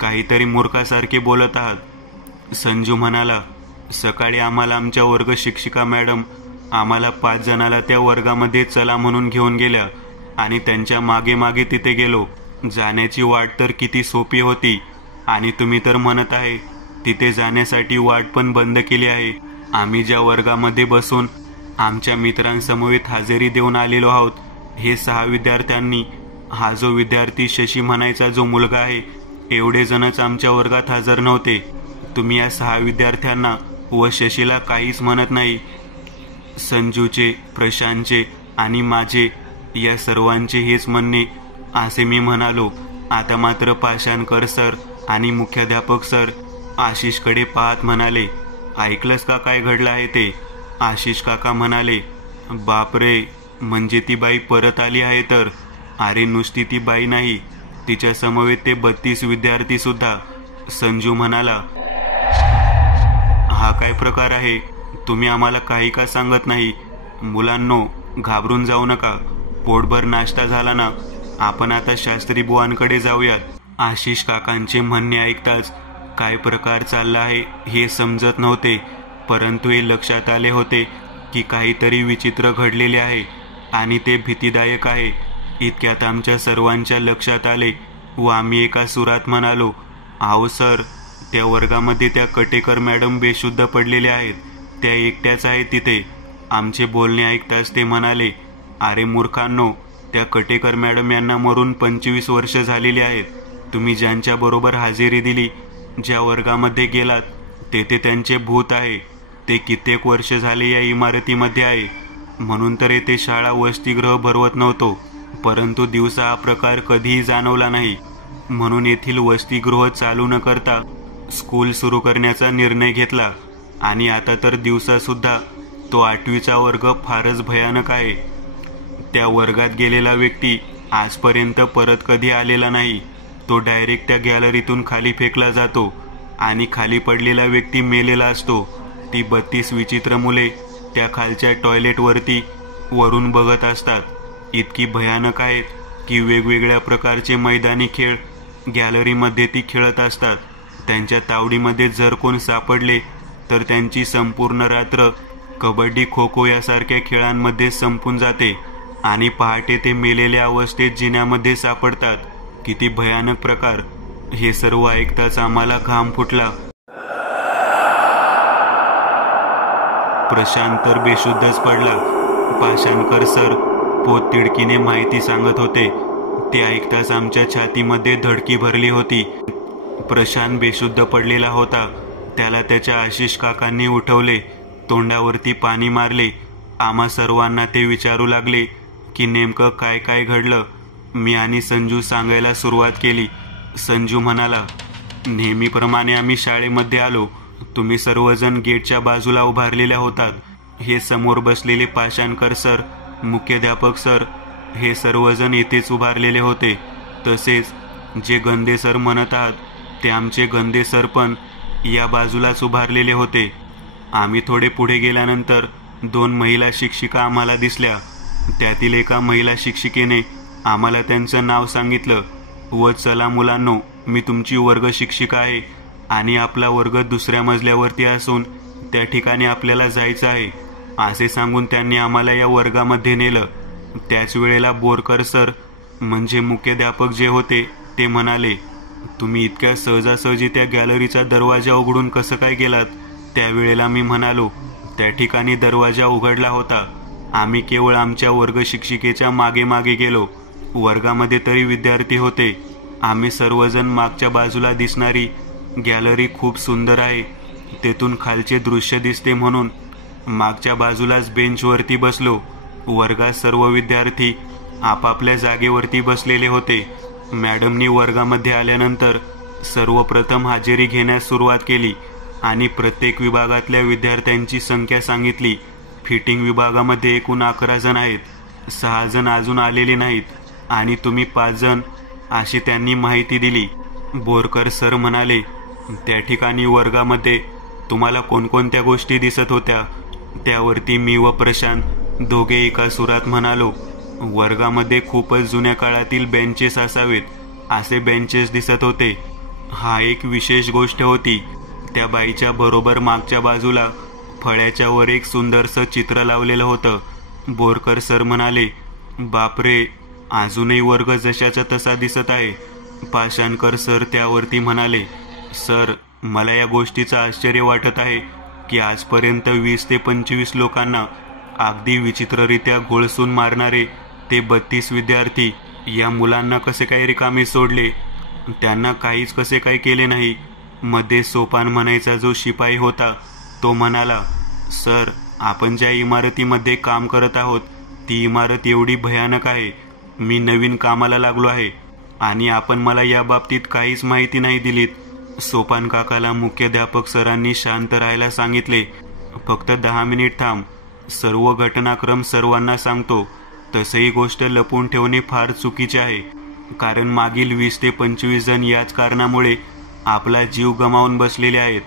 काहीतरी मूर्खासारखे बोलत आहात. संजू म्हणाला, सकाळी आम्हाला आमच्या वर्ग शिक्षिका मॅडम आम्हाला 5 जणाला त्या वर्गामध्ये चला म्हणून घेऊन गेल्या आणि त्यांच्या मागे मागे तिथे गेलो. जाण्याची वाट तर किती सोपी होती आणि तुम्ही तर म्हणत आहे तिथे जाण्यासाठी वाट पण बंद केली आहे. आम्ही ज्या वर्गामध्ये बसून आमच्या मित्रांसमवेत हजेरी देऊन आलेलो आहोत, हे 6 विद्यार्थ्यांनी, हा जो विद्यार्थी शशी म्हणायचा जो मुलगा आहे, एवढे जणच आमच्या वर्गात हजर नव्हते. तुम्ही या 6 विद्यार्थ्यांना व शशीला काहीच म्हणत नाही. संजूचे, प्रशांतचे आणि माझे या सर्वांचे हेच म्हणणे, असे मी म्हणालो. आता मात्र पाषाणकर सर आणि मुख्याध्यापक सर आशिषकडे पाहत म्हणाले, ऐकलंस का काय घडलं आहे ते? आशिष काका म्हणाले, बापरे, म्हणजे ती बाई परत आली आहे तर? अरे नुसती ती बाई नाही, तिच्या समवेत ते 32 विद्यार्थी सुद्धा. संजू म्हणाला, हा काय प्रकार आहे? तुम्ही आम्हाला काही का सांगत नाही? मुलांनो, घाबरून जाऊ नका. पोटभर नाश्ता झाला ना, आपण आता शास्त्री बुवांकडे जाऊयात. आशिष काकांचे म्हणणे ऐकताच काय प्रकार चालला आहे हे समजत नव्हते, परंतु हे लक्षात आले होते की काहीतरी विचित्र घडलेले आहे आणि ते भीतीदायक आहे. इतक्यात आमच्या सर्वांच्या लक्षात आले व आम्ही एका सुरात म्हणालो, अहो सर, त्या वर्गामध्ये त्या कटेकर मॅडम बेशुद्ध पडलेल्या आहेत. त्या एकट्याच आहेत तिथे. आमचे बोलणे ऐकताच ते म्हणाले, अरे मूर्खांनो, त्या कटेकर मॅडम यांना मरून 25 वर्ष झालेली आहेत. तुम्ही ज्यांच्याबरोबर हजेरी दिली, ज्या वर्गामध्ये गेलात, तेथे त्यांचे भूत आहे. ते कित्येक वर्ष झाले या इमारतीमध्ये आहे. म्हणून तर येथे शाळा वसतिगृह भरवत नव्हतो, परंतु दिवसा हा प्रकार कधीही जाणवला नाही. म्हणून येथील वसतिगृह चालू न करता स्कूल सुरू करण्याचा निर्णय घेतला आणि आता तर दिवसा सुद्धा तो 8वीचा वर्ग फारच भयानक आहे. त्या वर्गात गेलेला व्यक्ती आजपर्यंत परत कधी आलेला नाही. तो डायरेक्ट त्या गॅलरीतून खाली फेकला जातो आणि खाली पडलेला व्यक्ती मेलेला असतो. ती 32 विचित्र मुले त्या खालच्या टॉयलेटवरती वरून बघत असतात. इतकी भयानक आहेत की वेगवेगळ्या प्रकारचे मैदानी खेळ गॅलरीमध्ये ती खेळत असतात. त्यांच्या तावडीमध्ये जर कोण सापडले तर त्यांची संपूर्ण रात्र कबड्डी, खो खो यासारख्या खेळांमध्ये संपून जाते आणि पहाटे ते मेलेल्या अवस्थेत जिन्यामध्ये सापडतात. किती भयानक प्रकार! हे सर्व ऐकताच आम्हाला घाम फुटला. प्रशांत तर बेशुद्धच पडला. पाषाणकर सर पोटतिडकीने माहिती सांगत होते. ते ऐकताच आमच्या छातीमध्ये धडकी भरली होती. प्रशांत बेशुद्ध पडलेला होता. त्याला त्याच्या आशिष काकांनी उठवले, तोंडावरती पाणी मारले. आम्हा सर्वांना ते विचारू लागले की नेमकं काय काय घडलं. मी आणि संजू सांगायला सुरुवात केली. संजू म्हणाला, नेहमीप्रमाणे आम्ही शाळेमध्ये आलो. तुम्ही सर्वजण गेटच्या बाजूला उभारलेल्या होतात. हे समोर बसलेले पाषाणकर सर, मुख्याध्यापक सर, हे सर्वजण येथेच उभारलेले होते. तसेच जे गंदे सर म्हणत आहात ते आमचे गंदे सर पण या बाजूलाच उभारलेले होते. आम्ही थोडे पुढे गेल्यानंतर 2 महिला शिक्षिका आम्हाला दिसल्या. त्यातील एका महिला शिक्षिकेने आम्हाला त्यांचं नाव सांगितलं व चला मुलांनो, मी तुमची वर्ग शिक्षिका आहे आणि आपला वर्ग 2ऱ्या मजल्यावरती असून त्या ठिकाणी आपल्याला जायचं आहे असे सांगून त्यांनी आम्हाला या वर्गामध्ये नेलं. त्याच वेळेला बोरकर सर म्हणजे मुख्याध्यापक जे होते ते म्हणाले, तुम्ही इतक्या सहजासहजी त्या गॅलरीचा दरवाजा उघडून कसं काय गेलात? त्यावेळेला मी म्हणालो, त्या ठिकाणी दरवाजा उघडला होता. आम्ही केवळ आमच्या वर्ग शिक्षिकेच्या मागे मागे गेलो. वर्गामध्ये तरी विद्यार्थी होते. आम्ही सर्वजण मागच्या बाजूला दिसणारी गॅलरी खूप सुंदर आहे, तेथून खालचे दृश्य दिसते म्हणून मागच्या बाजूलाच बेंचवरती बसलो. वर्गात सर्व विद्यार्थी आपापल्या जागेवरती बसलेले होते. मॅडमनी वर्गामध्ये आल्यानंतर सर्वप्रथम हजेरी घेण्यास सुरुवात केली आणि प्रत्येक विभागातल्या विद्यार्थ्यांची संख्या सांगितली. फिटिंग विभागामध्ये एकूण 11 जण आहेत, 6 जण अजून आलेले नाहीत आणि तुम्ही 5 जण अशी त्यांनी माहिती दिली. बोरकर सर म्हणाले, त्या ठिकाणी वर्गामध्ये तुम्हाला कोणकोणत्या गोष्टी दिसत होत्या? त्यावरती मी व प्रशांत दोघे एका सुरात म्हणालो, वर्गामध्ये खूपच जुन्या काळातील बेंचेस असावेत असे बेंचेस दिसत होते. हा एक विशेष गोष्ट होती. त्या बाईच्या बरोबर मागच्या बाजूला फळ्याच्या वर एक सुंदरसं चित्र लावलेलं होतं. बोरकर सर म्हणाले, बापरे, अजूनही वर्ग जशाचा तसा दिसत आहे. पाषाणकर सर त्यावरती म्हणाले, सर, मला या गोष्टीचं आश्चर्य वाटत आहे की आजपर्यंत 20 ते 25 लोकांना अगदी विचित्ररित्या गोळसून मारणारे ते 32 विद्यार्थी या मुलांना कसे काही रिकामे सोडले? त्यांना काहीच कसे काही केले नाही? मध्ये सोपान म्हणायचा जो शिपाई होता तो म्हणाला, सर, आपण ज्या इमारतीमध्ये काम करत आहोत ती इमारत एवढी भयानक आहे. मी नवीन कामाला लागलो आहे आणि आपण मला या बाबतीत काहीच माहिती नाही दिलीत. सोपान काकाला मुख्याध्यापक सरांनी शांत राहायला सांगितले. फक्त 10 मिनिट थांब, सर्व घटनाक्रम सर्वांना सांगतो. तसही गोष्ट लपवून ठेवणे फार चुकीचे आहे, कारण मागील 20 ते 25 जण याच कारणामुळे आपला जीव गमावून बसलेले आहेत.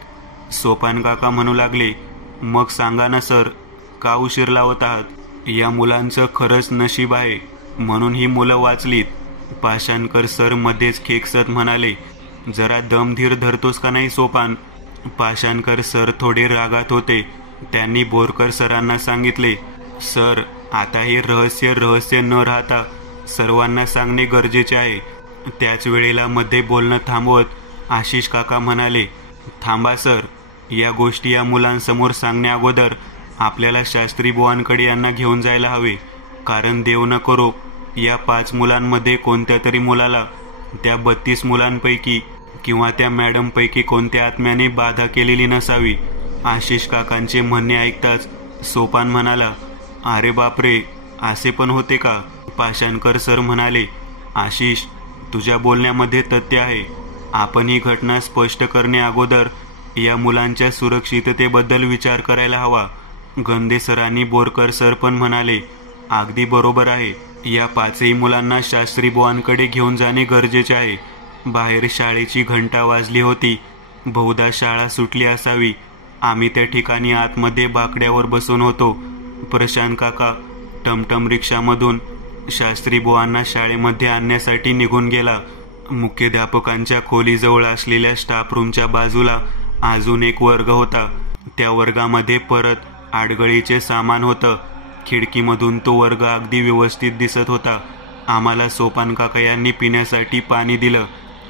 सोपान काका म्हणू लागले, मग सांगा ना सर, का उशीर लावत आहात? या मुलांचं खरंच नशीब आहे म्हणून ही मुलं वाचलीत. पाषाणकर सर मध्येच खेकसत म्हणाले, जरा दमधीर धरतोस का नाही सोपान? पाषाणकर सर थोडे रागात होते. त्यांनी बोरकर सरांना सांगितले, सर, आता हे रहस्य न राहता सर्वांना सांगणे गरजेचे आहे. त्याच वेळेला मध्ये बोलणं थांबवत आशिष काका म्हणाले, थांबा सर, या गोष्टी या मुलांसमोर सांगण्या अगोदर आपल्याला शास्त्री बुवांकडे यांना घेऊन जायला हवे. कारण देव न करो या 5 मुलांमध्ये कोणत्या तरी मुलाला त्या 32 मुलांपैकी किंवा त्या मॅडमपैकी कोणत्या आत्म्याने बाधा केलेली नसावी. आशिष काकांचे म्हणणे ऐकताच सोपान म्हणाला, अरे बापरे, असे पण होते का? पाषाणकर सर म्हणाले, आशिष, तुझ्या बोलण्यामध्ये तथ्य आहे. आपण ही घटना स्पष्ट करणे अगोदर या मुलांच्या सुरक्षिततेबद्दल विचार करायला हवा. गंदे सरांनी बोरकर सर पण म्हणाले, अगदी बरोबर आहे. या 5ही मुलांना शास्त्री बुवांकडे घेऊन जाणे गरजेचे आहे. बाहेर शाळेची घंटा वाजली होती. बहुधा शाळा सुटली असावी. आम्ही त्या ठिकाणी आतमध्ये बाकड्यावर बसून होतो. प्रशांत काका टमटम रिक्षामधून शास्त्री बुवांना शाळेमध्ये आणण्यासाठी निघून गेला. मुख्याध्यापकांच्या खोलीजवळ असलेल्या स्टाफ रूमच्या बाजूला अजून एक वर्ग होता. त्या वर्गामध्ये परत आडगळीचे सामान होतं. खिडकीमधून तो वर्ग अगदी व्यवस्थित दिसत होता. आम्हाला सोपान काका यांनी पिण्यासाठी पाणी दिलं.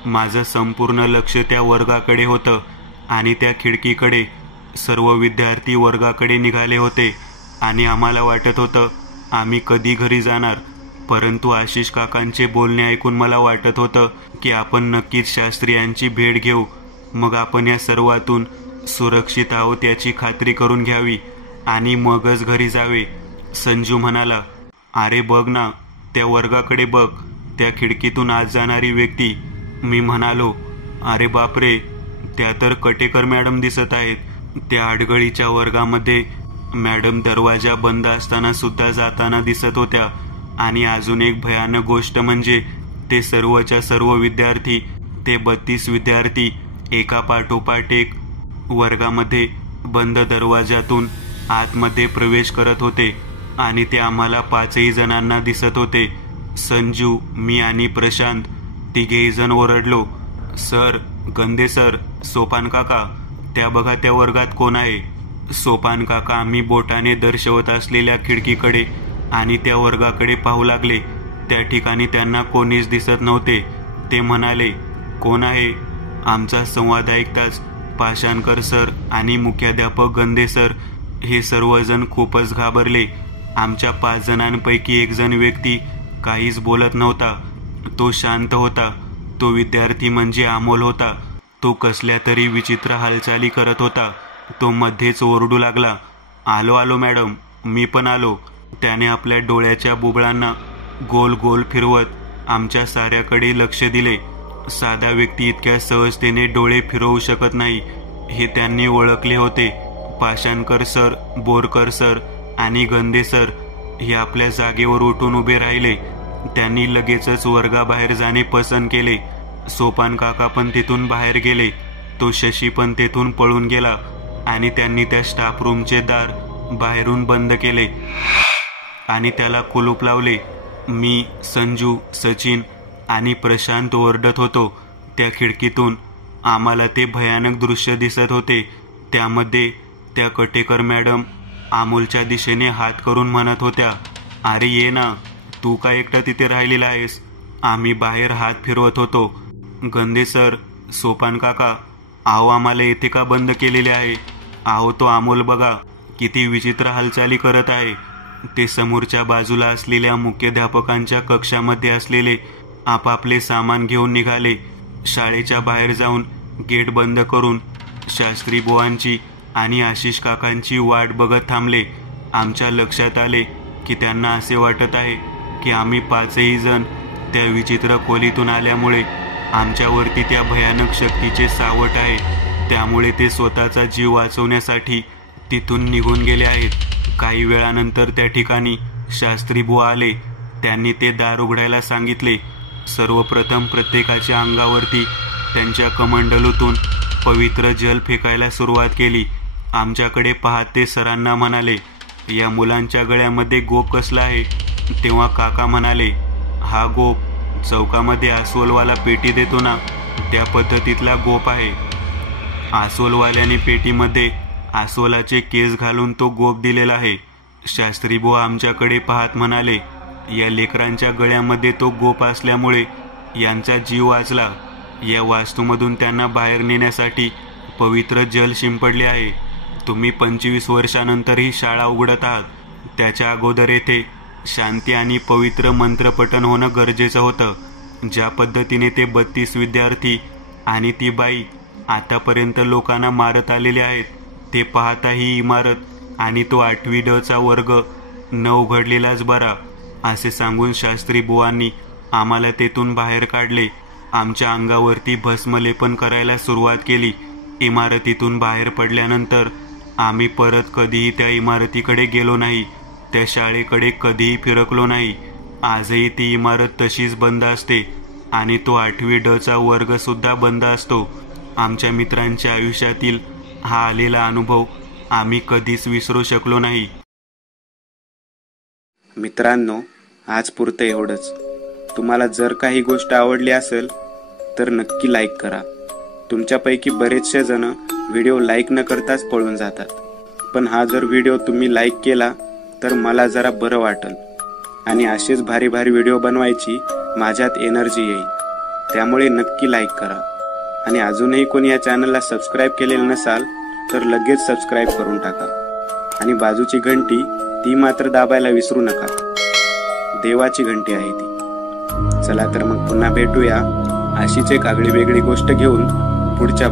माझं संपूर्ण लक्ष त्या वर्गाकडे होतं आणि त्या खिडकीकडे. सर्व विद्यार्थी वर्गाकडे निघाले होते आणि आम्हाला वाटत होतं आम्ही कधी घरी जाणार. परंतु आशिष काकांचे बोलणे ऐकून मला वाटत होतं की आपण नक्कीच शास्त्री यांची भेट घेऊ. मग आपण या सर्वातून सुरक्षित आहोत याची खात्री करून घ्यावी आणि मगच घरी जावे. संजू म्हणाला, अरे बघ ना, त्या वर्गाकडे बघ, त्या खिडकीतून आत जाणारी व्यक्ती. मी म्हणालो, अरे बापरे, त्या तर कटेकर मॅडम दिसत आहेत. त्या आडगळीच्या वर्गामध्ये मॅडम दरवाजा बंद असताना सुद्धा जाताना दिसत होत्या. आणि अजून एक भयानक गोष्ट म्हणजे ते सर्वच्या सर्व विद्यार्थी, ते 32 विद्यार्थी एका पाठोपाठ एक वर्गामध्ये बंद दरवाजातून आतमध्ये प्रवेश करत होते आणि ते आम्हाला 5ही जणांना दिसत होते. संजू, मी आणि प्रशांत तिघेही जण ओरडलो, सर, गंदे सर, सोपान काका, त्या बघा त्या वर्गात कोण आहे? सोपान काका आम्ही बोटाने दर्शवत असलेल्या खिडकीकडे आणि त्या वर्गाकडे पाहू लागले. त्या ठिकाणी त्यांना कोणीच दिसत नव्हते. ते म्हणाले, कोण आहे? आमचा संवाद ऐकताच पाषाणकर सर आणि मुख्याध्यापक गंदे सर हे सर्वजण खूपच घाबरले. आमच्या 5 जणांपैकी एक जण व्यक्ती काहीच बोलत नव्हता. तो शांत होता. तो विद्यार्थी म्हणजे अमोल होता. तो कसल्या तरी विचित्र हालचाली करत होता. तो मध्येच ओरडू लागला, आलो आलो मॅडम, मी पण आलो. त्याने आपल्या डोळ्याच्या बुबुळांना गोल गोल फिरवत आमच्या साऱ्याकडे लक्ष दिले. साधा व्यक्ती इतक्या सहजतेने डोळे फिरवू शकत नाही हे त्यांनी ओळखले होते. पाषाणकर सर, बोरकर सर आणि गंदे सर हे आपल्या जागेवर उठून उभे राहिले. त्यांनी लगेचच वर्गाबाहेर जाणे पसंत केले. सोपान काका पण तिथून बाहेर गेले. तो शशी पण तेथून पळून गेला आणि त्यांनी त्या स्टाफ रूमचे दार बाहेरून बंद केले आणि त्याला कुलूप लावले. मी, संजू, सचिन आणि प्रशांत ओरडत होतो. त्या खिडकीतून आम्हाला ते भयानक दृश्य दिसत होते. त्यामध्ये त्या कटेकर मॅडम अमोलच्या दिशेने हात करून म्हणत होत्या, अरे ये ना, तू का एकटा तिथे राहिलेला आहेस? आम्ही बाहेर हात फिरवत होतो. गंदे सर, सोपान काका, आहो आम्हाला येथे का बंद केलेले आहे? आहो तो अमोल बघा किती विचित्र हालचाली करत आहे. ते समोरच्या बाजूला असलेल्या मुख्याध्यापकांच्या कक्षामध्ये असलेले आपापले सामान घेऊन निघाले. शाळेच्या बाहेर जाऊन गेट बंद करून शास्त्री बुवांची आणि आशिष काकांची वाट बघत थांबले. आमच्या लक्षात आले की त्यांना असे वाटत आहे की आम्ही 5ही जण त्या विचित्र खोलीतून आल्यामुळे आमच्यावरती त्या भयानक शक्तीचे सावट आहे. त्यामुळे ते स्वतःचा जीव वाचवण्यासाठी तिथून निघून गेले आहेत. काही वेळानंतर त्या ठिकाणी शास्त्री बुवा आले. त्यांनी ते दार उघडायला सांगितले. सर्वप्रथम प्रत्येकाच्या अंगावरती त्यांच्या कमंडलूतून पवित्र जल फेकायला सुरुवात केली. आमच्याकडे पाहत ते सरांना म्हणाले, या मुलांच्या गळ्यामध्ये गोप कसला आहे? तेव्हा काका म्हणाले, हा गोप चौकामध्ये आसोलवाला पेटी देतो ना, त्या पद्धतीतला गोप आहे. आसोलवाल्याने पेटीमध्ये आसोलाचे केस घालून तो गोप दिलेला आहे. शास्त्री बुवा आमच्याकडे पाहत म्हणाले, या लेकरांच्या गळ्यामध्ये तो गोप असल्यामुळे यांचा जीव वाचला. या वास्तूमधून त्यांना बाहेर नेण्यासाठी पवित्र जल शिंपडले आहे. तुम्ही 25 वर्षानंतरही शाळा उघडत आहात. त्याच्या अगोदर येथे शांती आणि पवित्र मंत्रपठण होणं गरजेचं होतं. ज्या पद्धतीने ते 32 विद्यार्थी आणि ती बाई आतापर्यंत लोकांना मारत आलेले आहेत, ते पाहता ही इमारत आणि तो 8वी ड चा वर्ग न उघडलेलाच बरा, असे सांगून शास्त्री बुवांनी आम्हाला तेथून बाहेर काढले. आमच्या अंगावरती भस्मलेपन करायला सुरुवात केली. इमारतीतून बाहेर पडल्यानंतर आम्ही परत कधीही त्या इमारतीकडे गेलो नाही. त्या शाळेकडे कधीही फिरकलो नाही. आजही ती इमारत तशीच बंद असते आणि तो 8वी ड चा वर्ग सुद्धा बंद असतो. आमच्या मित्रांच्या आयुष्यातील हा आलेला अनुभव आम्ही कधीच विसरू शकलो नाही. मित्रांनो, आज पुरतं एवढंच. तुम्हाला जर काही गोष्ट आवडली असेल तर नक्की लाईक करा. तुमच्यापैकी बरेचसे जण व्हिडिओ लाईक न करताच पळून जातात, पण हा जर व्हिडिओ तुम्ही लाईक केला तर मला जरा बरं वाटेल आणि असेच भारी भारी व्हिडिओ बनवायची माझ्यात एनर्जी येईल. त्यामुळे नक्की लाईक करा आणि अजूनही कोणी या चॅनलला सबस्क्राईब केलेलं नसाल तर लगेच सबस्क्राईब करून टाका आणि बाजूची घंटी ती मात्र दाबायला विसरू नका. देवाची घंटी आहे ती. चला तर मग पुन्हा भेटूया अशीच एक आगळी वेगळी गोष्ट घेऊन पुढच्या